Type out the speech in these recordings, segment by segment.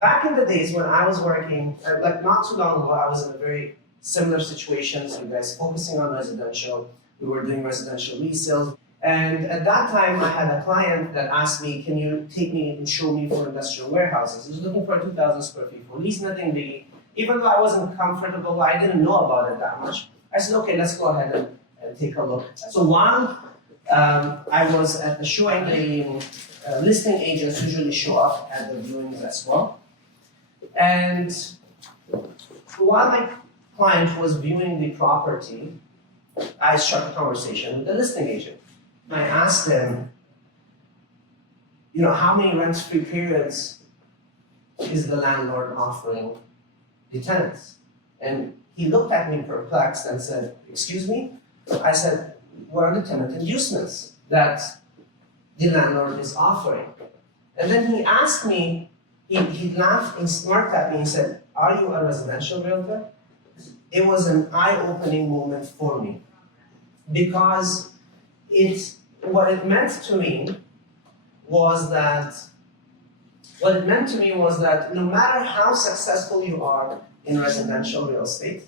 Back in the days when I was working, like not too long ago, I was in a very similar situation to you guys, focusing on residential. We were doing residential resales. And at that time, I had a client that asked me, can you take me and show me for industrial warehouses? He was looking for 2,000 square feet for lease, nothing big. Even though I wasn't comfortable, I didn't know about it that much. I said, okay, let's go ahead and take a look. So while I was at the showing, the listing agents usually show up at the viewings as well. And while my client was viewing the property, I struck a conversation with the listing agent. I asked him, how many rent-free periods is the landlord offering the tenants? And he looked at me perplexed and said, excuse me? I said, what are the tenant inducements that the landlord is offering? And then he asked me, he laughed and smirked at me and said, are you a residential realtor? It was an eye-opening moment for me because what it meant to me was that no matter how successful you are in residential real estate,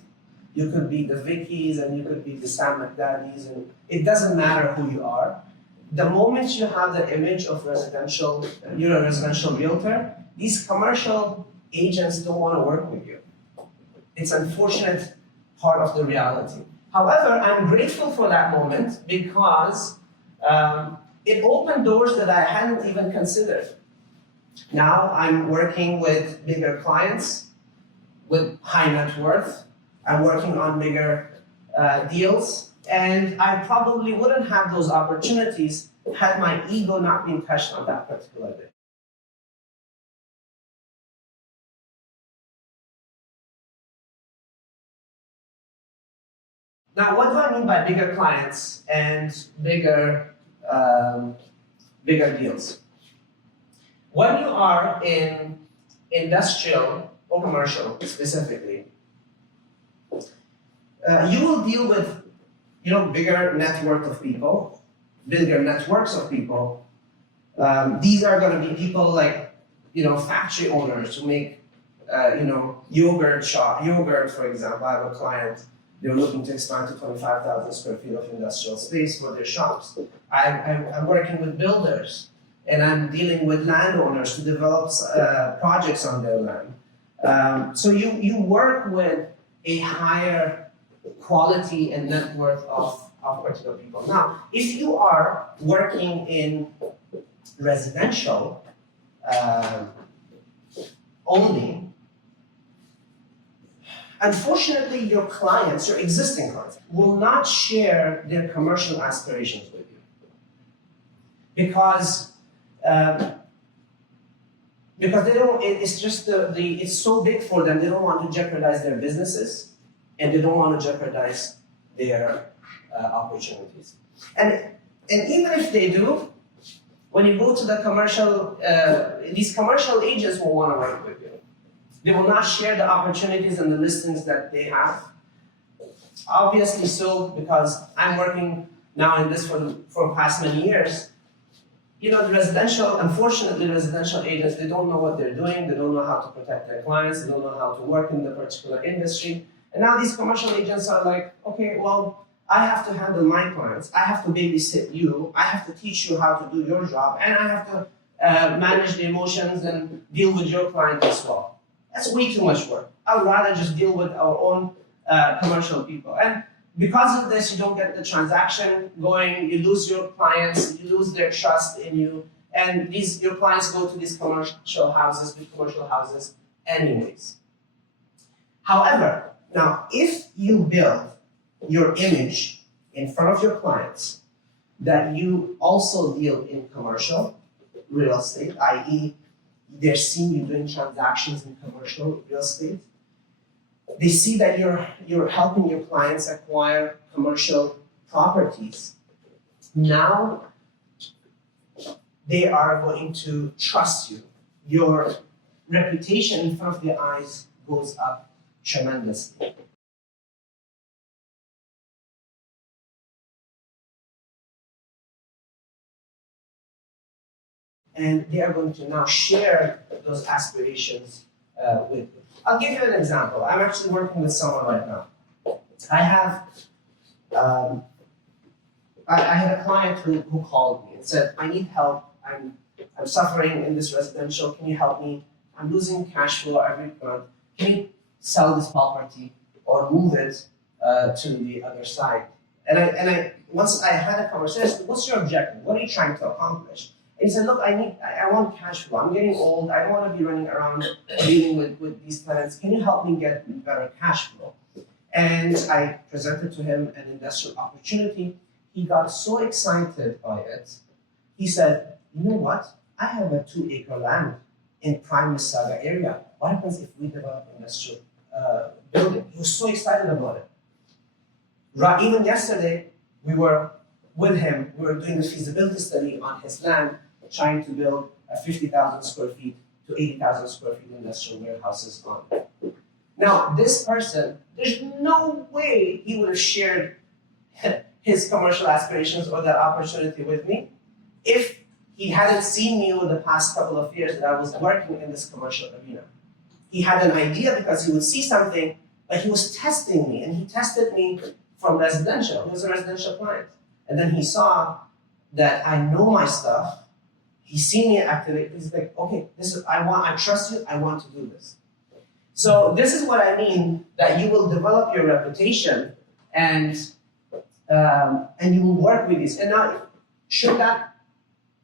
you could be the Vickies and you could be the Sam McDaddies, and it doesn't matter who you are. The moment you have the image of you're a residential realtor, these commercial agents don't want to work with you. It's an unfortunate part of the reality. However, I'm grateful for that moment because it opened doors that I hadn't even considered. Now I'm working with bigger clients with high net worth. I'm working on bigger deals, and I probably wouldn't have those opportunities had my ego not been touched on that particular day. Now, what do I mean by bigger clients and bigger deals? When you are in industrial or commercial specifically, you will deal with bigger network of people, bigger networks of people. These are going to be people like factory owners who make yogurt, for example. I have a client. They're looking to expand to 25,000 square feet of industrial space for their shops. I'm working with builders, and I'm dealing with landowners to develop projects on their land. So you work with a higher quality and net worth of particular people. Now, if you are working in residential only, unfortunately, your existing clients, will not share their commercial aspirations with you because they don't. It's just it's so big for them. They don't want to jeopardize their businesses, and they don't want to jeopardize their opportunities. And even if they do, when you go to the commercial, these commercial agents will want to work with you. They will not share the opportunities and the listings that they have. Obviously so, because I'm working now in this for past many years. Unfortunately, residential agents, they don't know what they're doing. They don't know how to protect their clients. They don't know how to work in the particular industry. And now these commercial agents are like, okay, well, I have to handle my clients. I have to babysit you. I have to teach you how to do your job. And I have to manage the emotions and deal with your client as well. That's way too much work. I would rather just deal with our own commercial people. And because of this, you don't get the transaction going, you lose your clients, you lose their trust in you, and your clients go to these commercial houses anyways. However, now if you build your image in front of your clients that you also deal in commercial real estate, i.e., they're seeing you doing transactions in commercial real estate. They see that you're helping your clients acquire commercial properties. Now they are going to trust you. Your reputation in front of their eyes goes up tremendously. And they are going to now share those aspirations with you. I'll give you an example. I'm actually working with someone right now. I have I had a client who called me and said, I need help. I'm suffering in this residential. Can you help me? I'm losing cash flow every month. Can you sell this property or move it to the other side? And I once I had a conversation, what's your objective? What are you trying to accomplish? And he said, look, I want cash flow. I'm getting old. I don't want to be running around dealing with these tenants. Can you help me get better cash flow? And I presented to him an industrial opportunity. He got so excited by it. He said, you know what? I have a 2-acre land in prime Mississauga area. What happens if we develop an industrial building? He was so excited about it. Right, even yesterday, we were with him. We were doing a feasibility study on his land, trying to build a 50,000 square feet to 80,000 square feet industrial warehouses on it. Now, this person, there's no way he would have shared his commercial aspirations or that opportunity with me if he hadn't seen me over the past couple of years that I was working in this commercial arena. He had an idea because he would see something, but he was testing me, and he tested me from residential. He was a residential client. And then he saw that I know my stuff. He seen me activate. He's like, okay, I trust you, I want to do this. So this is what I mean, that you will develop your reputation and you will work with this. And now, should that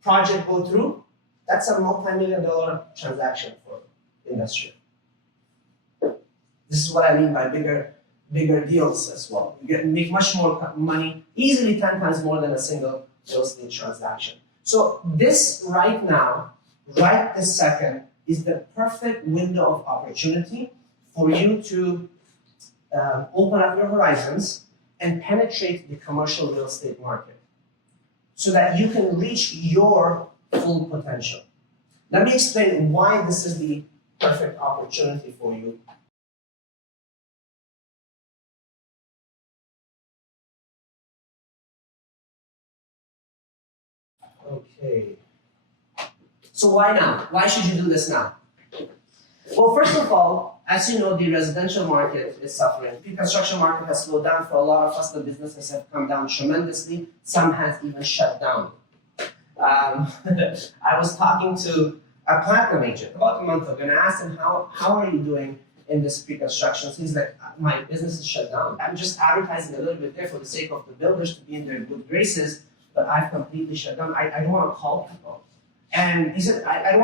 project go through, that's a multi-million-dollar transaction for industry. This is what I mean by bigger deals as well. You make much more money, easily 10 times more than a single real estate transaction. So this right now, right this second, is the perfect window of opportunity for you to open up your horizons and penetrate the commercial real estate market so that you can reach your full potential. Let me explain why this is the perfect opportunity for you. Okay. So why now? Why should you do this now? Well, first of all, as you know, the residential market is suffering. The construction market has slowed down for a lot of us. The businesses have come down tremendously. Some has even shut down. I was talking to a platinum agent about a month ago, and I asked him, how are you doing in this pre-construction? So he's like, my business is shut down. I'm just advertising a little bit there for the sake of the builders to be in their good graces, but I've completely shut down. I don't want to call people. And he said, I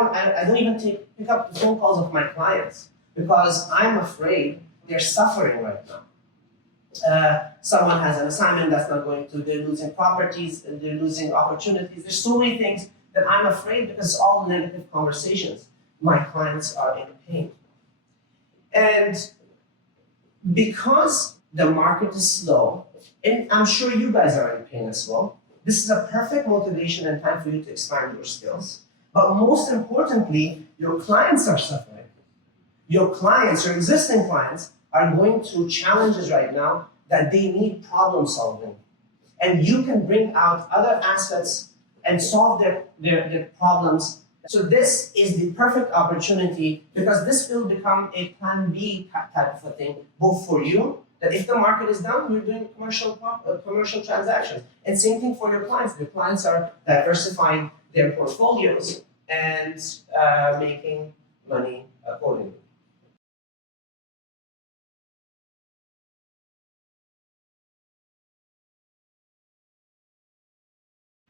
don't even pick up the phone calls of my clients because I'm afraid they're suffering right now. Someone has an assignment that's not going through, they're losing properties, they're losing opportunities. There's so many things that I'm afraid because it's all negative conversations. My clients are in pain. And because the market is slow, and I'm sure you guys are in pain as well, this is a perfect motivation and time for you to expand your skills. But most importantly, your clients are suffering. Your clients, your existing clients, are going through challenges right now that they need problem solving. And you can bring out other assets and solve their problems. So this is the perfect opportunity because this will become a plan B type of a thing, both for you, that if the market is down, you're doing commercial transactions. And same thing for your clients. Your clients are diversifying their portfolios and making money accordingly.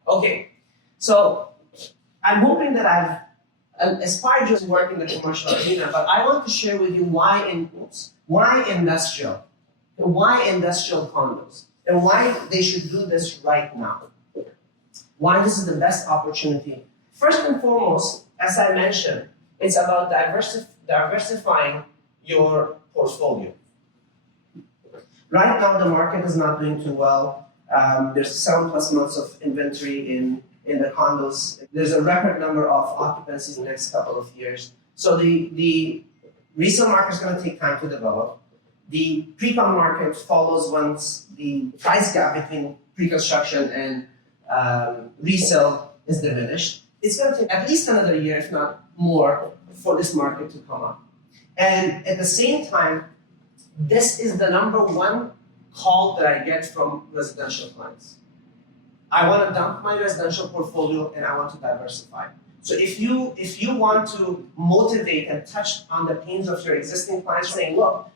Okay, so I'm hoping that I've aspired you to work in the commercial arena, but I want to share with you why industrial. Why industrial condos? And why they should do this right now? Why this is the best opportunity? First and foremost, as I mentioned, it's about diversifying your portfolio. Right now, the market is not doing too well. There's 7+ months of inventory in the condos. There's a record number of occupancies in the next couple of years. So the resale market is going to take time to develop. The pre-con market follows once the price gap between pre-construction and resale is diminished. It's going to take at least another year, if not more for this market to come up. And at the same time, this is the number one call that I get from residential clients. I want to dump my residential portfolio and I want to diversify. So if you want to motivate and touch on the pains of your existing clients, saying, look,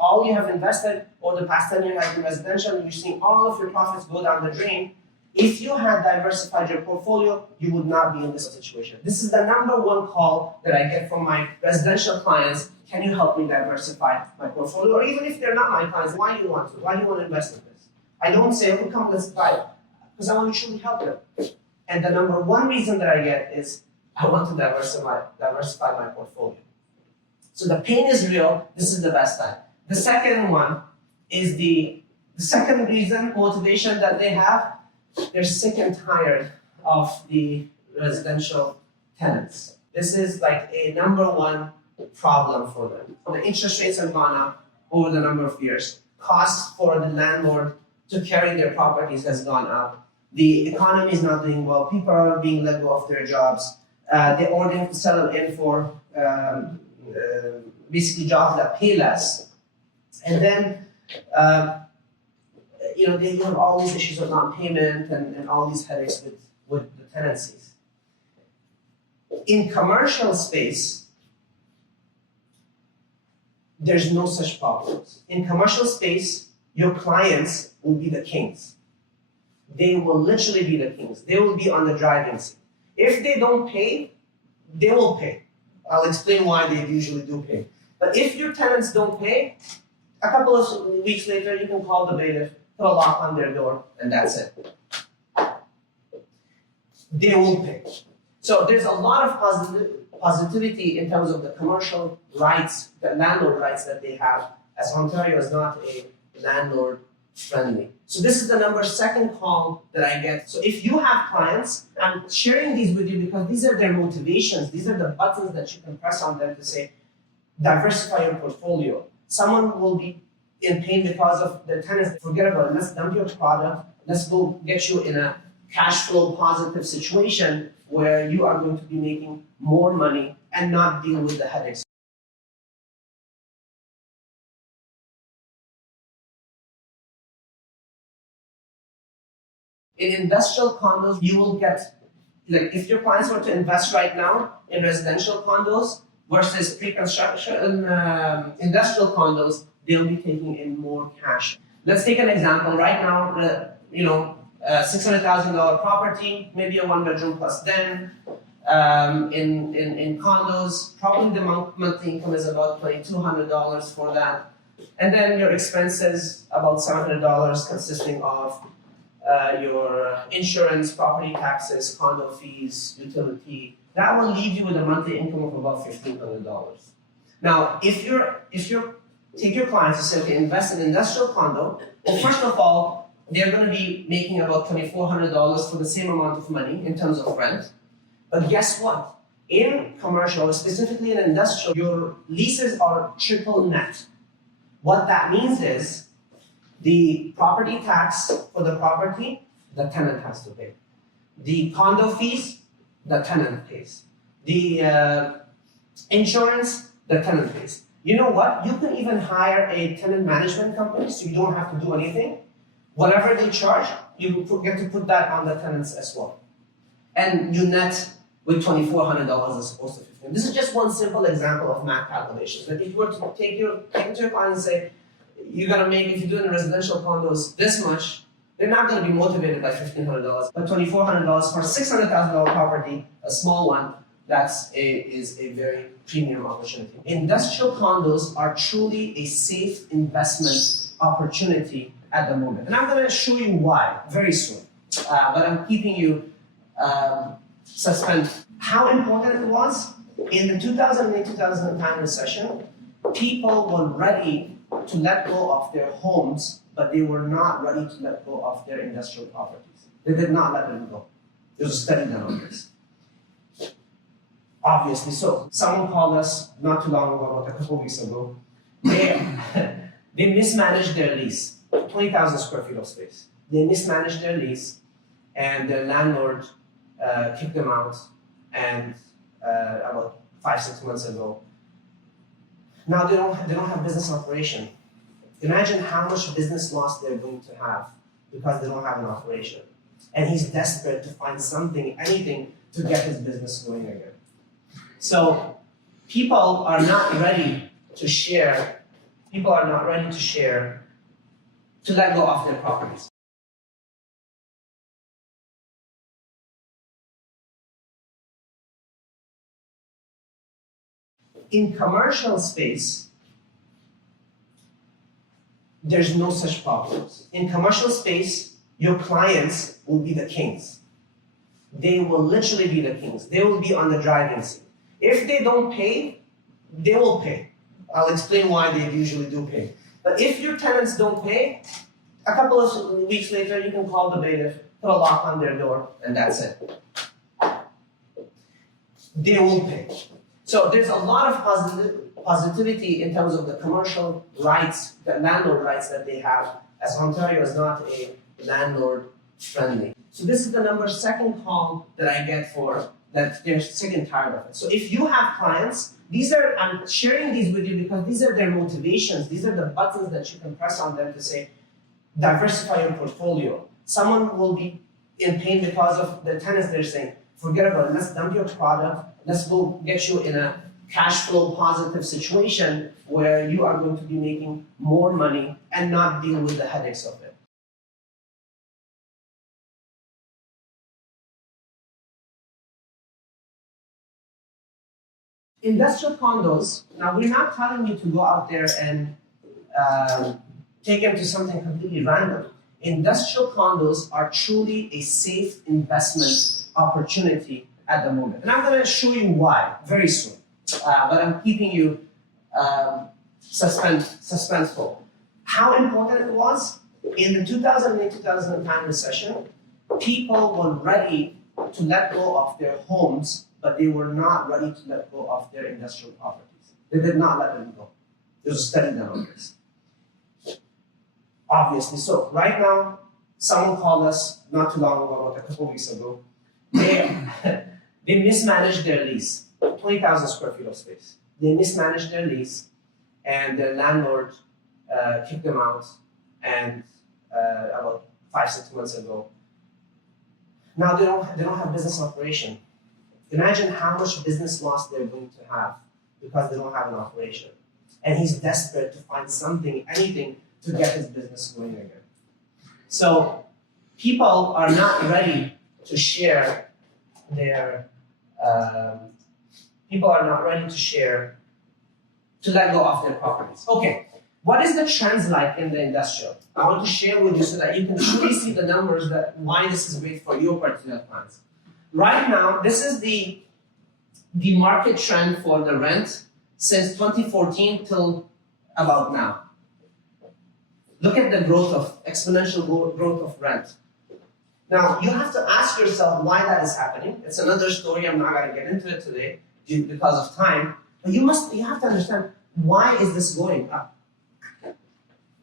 all you have invested over the past 10 years has been residential, and you're seeing all of your profits go down the drain. If you had diversified your portfolio, you would not be in this situation. This is the number one call that I get from my residential clients. Can you help me diversify my portfolio? Or even if they're not my clients, why do you want to? Why do you want to invest in this? I don't say, okay, come, let's buy it. Because I want to truly help them. And the number one reason that I get is I want to diversify my portfolio. So the pain is real. This is the best time. The second one is the second reason, motivation that they have. They're sick and tired of the residential tenants. This is like a number one problem for them. The interest rates have gone up over the number of years. Costs for the landlord to carry their properties has gone up. The economy is not doing well. People are being let go of their jobs. They already have to settle in for basically jobs that pay less. And then, they have all these issues of non-payment and all these headaches with the tenancies. In commercial space, there's no such problems. In commercial space, your clients will be the kings. They will literally be the kings. They will be on the driving seat. If they don't pay, they will pay. I'll explain why they usually do pay. But if your tenants don't pay, a couple of weeks later, you can call the bailiff, put a lock on their door, and that's it. They will pay. So there's a lot of positivity in terms of the commercial rights, the landlord rights that they have, as Ontario is not a landlord friendly. So this is the second call that I get. So if you have clients, I'm sharing these with you because these are their motivations. These are the buttons that you can press on them to say, diversify your portfolio. Someone will be in pain because of the tenants. Forget about it. Let's dump your product. Let's go get you in a cash flow positive situation where you are going to be making more money and not deal with the headaches. In industrial condos, you will get, like if your clients were to invest right now in residential condos versus pre-construction industrial condos, they'll be taking in more cash. Let's take an example. Right now, $600,000 property, maybe a one-bedroom plus den. In condos, probably the monthly income is about $2,200 for that. And then your expenses, about $700 consisting of your insurance, property taxes, condo fees, utility. That will leave you with a monthly income of about $1,500. Now, if you take your clients and say, okay, invest in industrial condo, well, first of all, they're going to be making about $2,400 for the same amount of money in terms of rent. But guess what? In commercial, specifically in industrial, your leases are triple net. What that means is the property tax for the property, the tenant has to pay. The condo fees, the tenant pays. The insurance, the tenant pays. You know what? You can even hire a tenant management company so you don't have to do anything. Whatever they charge, you get to put that on the tenants as well. And you net with $2,400 as opposed to $1,500. This is just one simple example of math calculations. But if you were to take it to your client and say, you're gonna make, if you're doing residential condos this much, they're not gonna be motivated by $1,500. But $2,400 for a $600,000 property, a small one, is a very premium opportunity. Industrial condos are truly a safe investment opportunity at the moment. And I'm gonna show you why very soon. But I'm keeping you suspended. How important it was? In the 2008-2009 recession, people were ready to let go of their homes, but they were not ready to let go of their industrial properties. They did not let them go. There was a study done on this. Obviously so. Someone called us not too long ago, about a couple weeks ago. They mismanaged their lease, 20,000 square feet of space. They mismanaged their lease, and their landlord kicked them out and about 5-6 months ago. Now they don't have business operation. Imagine how much business loss they're going to have because they don't have an operation. And he's desperate to find something, anything, to get his business going again. So people are not ready to share. People are not ready to share, to let go of their properties. In commercial space, there's no such problems. In commercial space, your clients will be the kings. They will literally be the kings. They will be on the driving seat. If they don't pay, they will pay. I'll explain why they usually do pay. But if your tenants don't pay, a couple of weeks later, you can call the bailiff, put a lock on their door, and that's it. They will pay. So there's a lot of positivity in terms of the commercial rights, the landlord rights that they have, as Ontario is not a landlord friendly. So this is the second call that I get for that they're sick and tired of it. So if you have clients, I'm sharing these with you because these are their motivations. These are the buttons that you can press on them to say, diversify your portfolio. Someone will be in pain because of the tenants. They're saying, forget about it, let's dump your product, let's go get you in a cash flow positive situation where you are going to be making more money and not deal with the headaches of it. Industrial condos, now we're not telling you to go out there and take them to something completely random. Industrial condos are truly a safe investment opportunity at the moment. And I'm going to show you why very soon. But I'm keeping you suspenseful. How important it was? In the 2008-2009 recession, people were ready to let go of their homes, but they were not ready to let go of their industrial properties. They did not let them go. There's a study done on this. Obviously so. Right now, someone called us not too long ago, about a couple weeks ago. They mismanaged their lease, 20,000 square feet of space. They mismanaged their lease, and their landlord kicked them out, and about 5-6 months ago. Now they don't have business operation. Imagine how much business loss they're going to have because they don't have an operation. And he's desperate to find something, anything, to get his business going again. So people are not ready to share their, people are not ready to share, to let go of their properties. Okay, what is the trends like in the industrial? I want to share with you so that you can truly see the numbers, that why this is great for your particular clients. Right now, this is the market trend for the rent since 2014 till about now. Look at the growth of, exponential growth of rent. Now, you have to ask yourself why that is happening. It's another story, I'm not going to get into it today because of time. But you have to understand, why is this going up?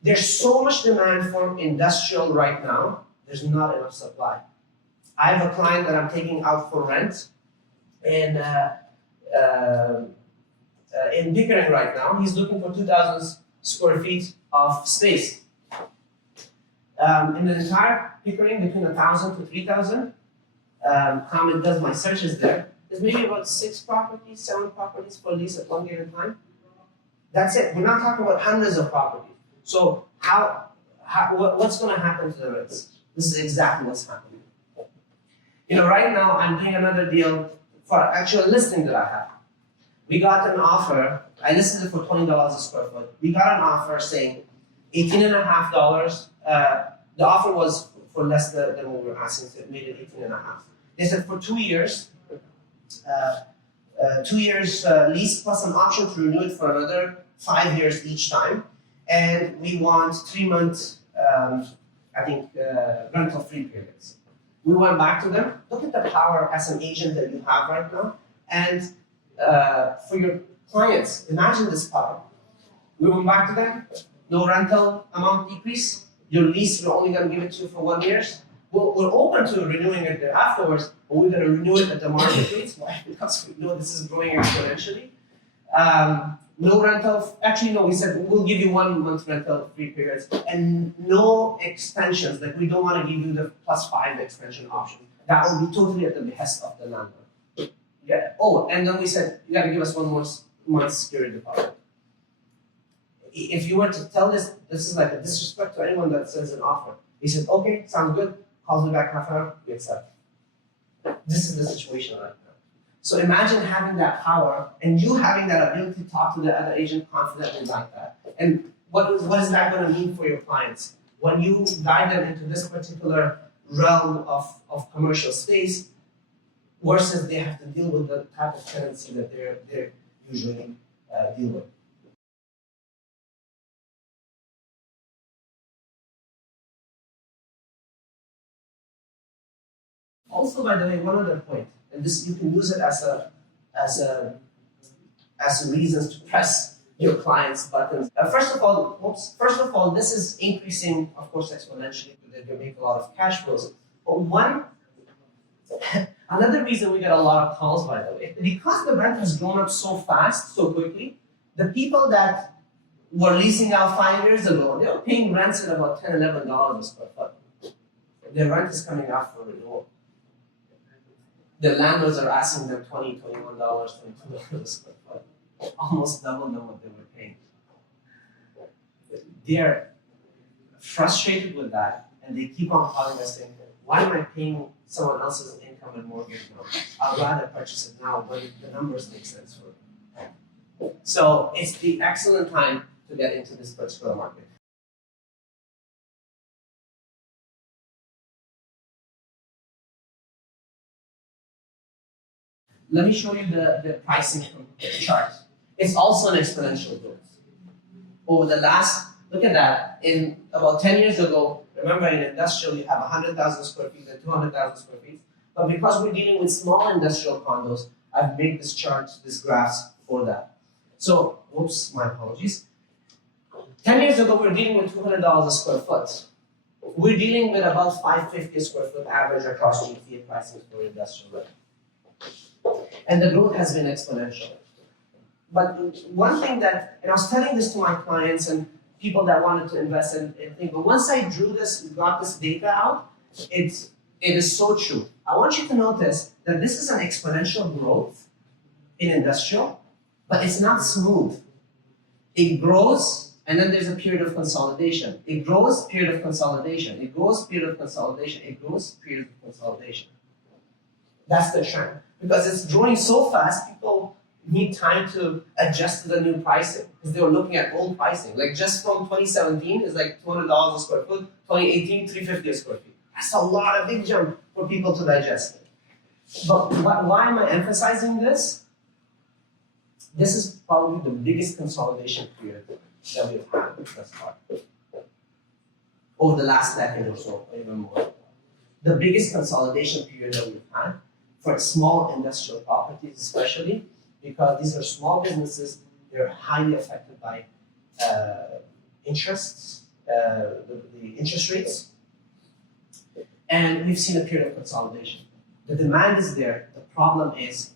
There's so much demand for industrial right now, there's not enough supply. I have a client that I'm taking out for rent in Pickering right now. He's looking for 2,000 square feet of space. In the entire Pickering, between 1,000 to 3,000, Hamid does my searches there. There's maybe about 6 properties, 7 properties for lease at one given time. That's it. We're not talking about hundreds of properties. So what's going to happen to the rents? This is exactly what's happening. You know, right now I'm doing another deal for actually a listing that I have. We got an offer. I listed it for $20 a square foot. We got an offer saying $18.50. The offer was for less than what we were asking, so it made it $18.50. They said for 2 years, 2 years lease plus an option to renew it for another 5 years each time. And we want 3 months, rental free periods. We went back to them. Look at the power as an agent that you have right now. And for your clients, imagine this power. We went back to them. No rental amount decrease. Your lease, we're only going to give it to you for 1 year. We're open to renewing it there afterwards, but we're going to renew it at the market rates. Why? Because we know this is growing exponentially. No rental, actually no, we said we'll give you 1 month rental free periods and no extensions, like we don't want to give you the +5 extension option. That will be totally at the behest of the landlord. Yeah. Oh, and then we said you got to give us 1 more month security deposit. If you were to tell this is like a disrespect to anyone that sends an offer. He said, okay, sounds good, calls me back half an hour, we accept. This is the situation right now. So imagine having that power and you having that ability to talk to the other agent confidently like that. And what is that going to mean for your clients? When you guide them into this particular realm of commercial space, versus they have to deal with the type of tenancy that they're usually deal with. Also, by the way, one other point, and this you can use it as a reasons to press your clients' buttons. First of all, this is increasing, of course, exponentially because they make a lot of cash flows. But another reason we get a lot of calls, by the way, because the rent has grown up so fast, so quickly, the people that were leasing out 5 years ago, they were paying rents at about $10, $11 a square foot. Their rent is coming up for renewal. The landlords are asking them $20, $21, $22 a square foot, almost double than what they were paying. They're frustrated with that, and they keep on calling us saying, why am I paying someone else's income and mortgage now? I'd rather purchase it now when the numbers make sense for me. So it's the excellent time to get into this particular market. Let me show you the pricing chart. It's also an exponential growth. Over the last, look at that, in about 10 years ago, remember in industrial you have 100,000 square feet and 200,000 square feet. But because we're dealing with small industrial condos, I've made this chart, this graphs for that. So, whoops, my apologies. 10 years ago we were dealing with $200 a square foot. We're dealing with about $550 a square foot average across GTA pricing for industrial rent. And the growth has been exponential. But one thing that, and I was telling this to my clients and people that wanted to invest in things, but once I got this data out, it is so true. I want you to notice that this is an exponential growth in industrial, but it's not smooth. It grows, and then there's a period of consolidation. It grows, period of consolidation. It grows, period of consolidation. It grows, period of consolidation. That's the trend. Because it's growing so fast, people need time to adjust to the new pricing because they were looking at old pricing. Like just from 2017 is like $200 a square foot, 2018, $350 a square feet. That's a lot of big jump for people to digest. But why am I emphasizing this? This is probably the biggest consolidation period that we've had thus far. Over the last decade or so, or even more. The biggest consolidation period that we've had for small industrial properties especially, because these are small businesses, they're highly affected by interests, the interest rates, and we've seen a period of consolidation. The demand is there, the problem is,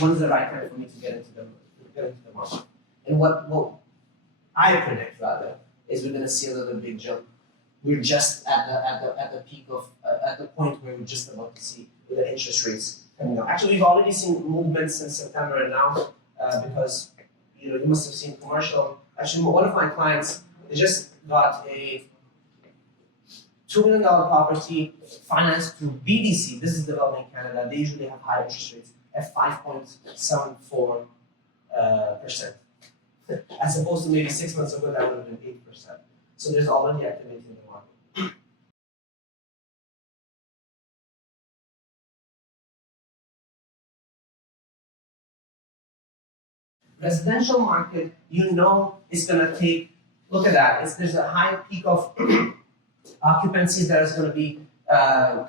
when is the right time for me to get into the market? And what I predict rather, is we're going to see another big jump. We're just at the peak of, at the point where we're just about to see the interest rates coming down. Actually, we've already seen movements in September and now because you must have seen commercial. Actually, one of my clients, they just got a $2 million property financed through BDC, Business Development Canada. They usually have high interest rates at 5.74%, as opposed to maybe 6 months ago that would have been 8%. So there's already activity in the market. Residential market, is going to take, look at that, there's a high peak of occupancies that is going to be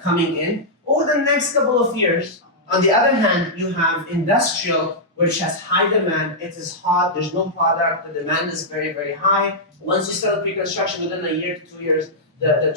coming in over the next couple of years. On the other hand, you have industrial, which has high demand, it is hot, there's no product, the demand is very, very high. Once you start pre-construction, within a year to 2 years, the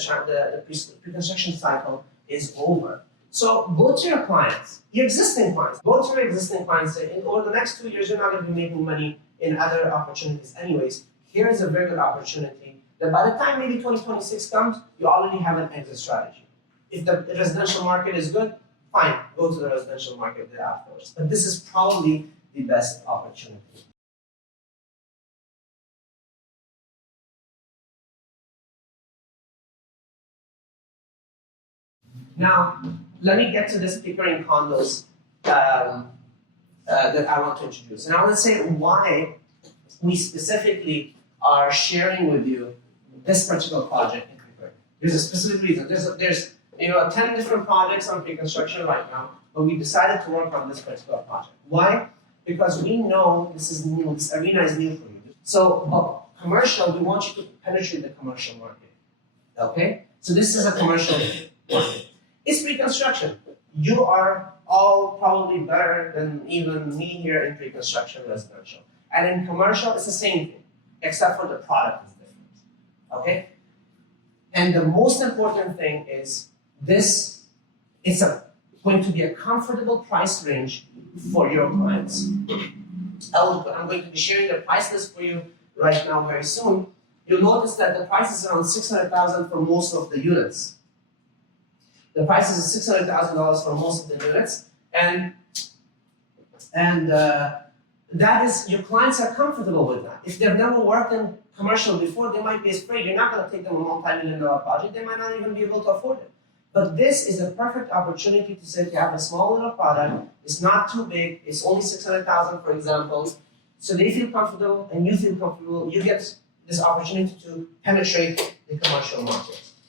pre-construction cycle is over. So go to your clients, your existing clients. Go to your existing clients and say, over the next 2 years, you're not going to be making money in other opportunities anyways. Here is a very good opportunity that by the time maybe 2026 comes, you already have an exit strategy. If the residential market is good, fine, go to the residential market there afterwards. But this is probably the best opportunity. Now, let me get to this Pickering condos that I want to introduce. And I want to say why we specifically are sharing with you this particular project in Pickering. There's a specific reason. There's 10 different projects on pre-construction right now, but we decided to work on this particular project. Why? Because we know this is new, this arena is new for you. So commercial, we want you to penetrate the commercial market. Okay? So this is a commercial market. It's pre-construction. You are all probably better than even me here in pre-construction residential. And in commercial, it's the same thing, except for the product is different. Okay? And the most important thing is this is going to be a comfortable price range for your clients. I'm going to be sharing the price list for you right now very soon. You'll notice that the price is around $600,000 for most of the units. The price is $600,000 for most of the units, and that is, your clients are comfortable with that. If they've never worked in commercial before, they might be afraid. You're not going to take them a multi-million-dollar project. They might not even be able to afford it. But this is a perfect opportunity to say, you have a small little product. It's not too big. It's only $600,000, for example. So they feel comfortable, and you feel comfortable. You get this opportunity to penetrate the commercial market.